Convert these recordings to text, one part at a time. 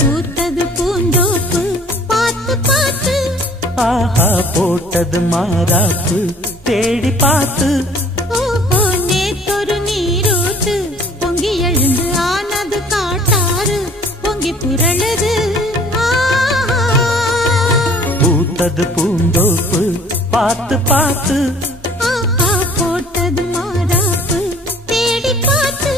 பூத்தது பூந்தோப்பு பார்த்து பார்த்து, ஆஹா போட்டது மாறாப்பு தேடி பார்த்து, ஓஹோ நேத்தொரு நீரூத்து பொங்கி எழுந்து ஆனது காட்டாறு பொங்கி புரளுது. பூத்தது பூந்தோப்பு பார்த்து பார்த்து, ஆஹா போட்டது மாறாப்பு தேடி பார்த்து.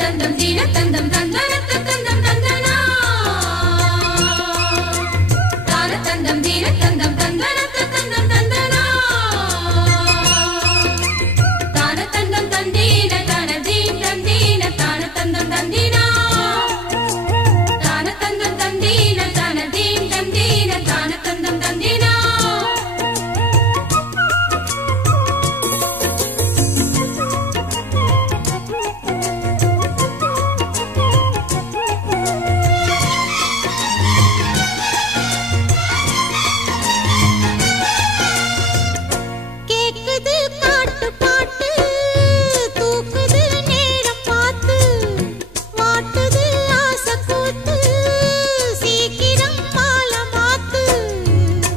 தந்தம் தீன தந்தம் தந்தன தந்தம் தந்தனா தான தந்தம் தீன தந்தம் தந்தன தந்தம் தந்தனா தான தந்தம் தந்தீன தான தீம் தந்தீன தான தந்தம் தந்தீனா தான தந்தம் தந்தீன தான தீம் தந்தீன தான தந்தம் தந்தீனா.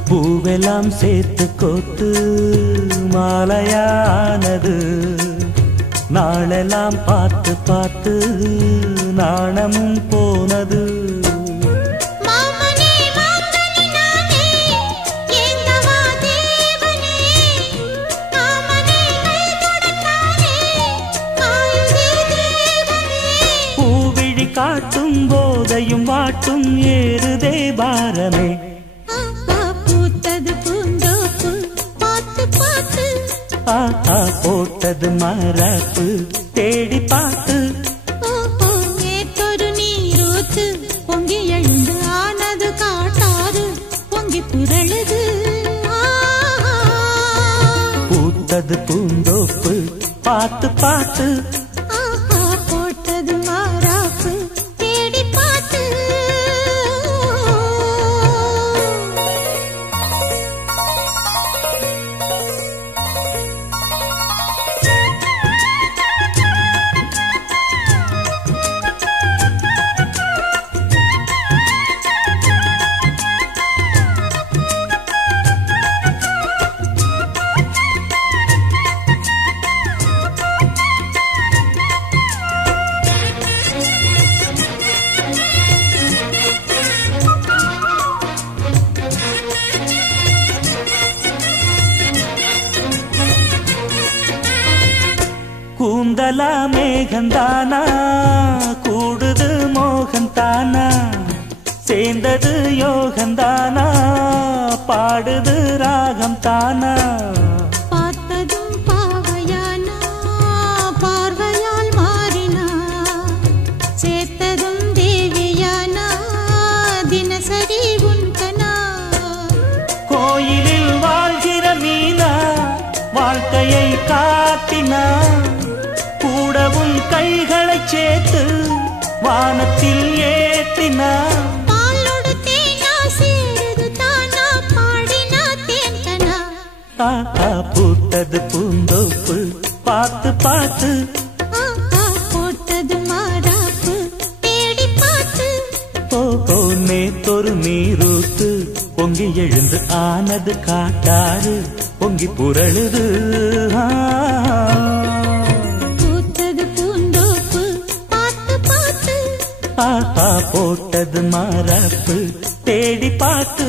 பூவெல்லாம் சேர்த்து கோத்து மாலையானது, நாளெல்லாம் பார்த்து பார்த்து நாணமும் போனது. பூவிழி காட்டும் போதையும் வாட்டும் ஏறுதே பாரமே. ஆஹா போட்டது மாறாப்பு தேடி பார்த்து, ஓஹோ நேத்தொரு நீரூத்து பொங்கி எழுந்து ஆனது காட்டாறு பொங்கி புரளுது. பூத்தது பூந்தோப்பு பார்த்து பார்த்து, ஆஹா போட்டது மாறாப்பு தேடி பார்த்து. கூந்தலா மேகந்தானா கூடுது மோகந்தானா, சேர்ந்தது யோகந்தானா பாடுது ராகம் தானா. பார்த்ததும் பாவையானா பார்வையால் மாறினா, சேர்த்ததும் தேவியானா தினசரி உன்கனா. கோயிலில் வாழ்கிற மீனா வாழ்க்கையை காட்டினா, கூடவும் கைகளை சேர்த்து வானத்தில் ஏற்றினா. பாலோடு தேனா சேருது தானா பாடினா தேன்கனா. ஆஹா பூத்தது பூந்தோப்பு பார்த்து பார்த்து, ஆஹா போட்டது மாறாப்பு தேடி பார்த்து. ஓஹோ நேத்தொரு நீரூத்து பொங்கி எழுந்து ஆனது காட்டாறு பொங்கி புரளுது. பூத்தது பூந்தோப்பு பார்த்து பார்த்து, ஆஹா போட்டது மாறாப்பு தேடி பார்த்து.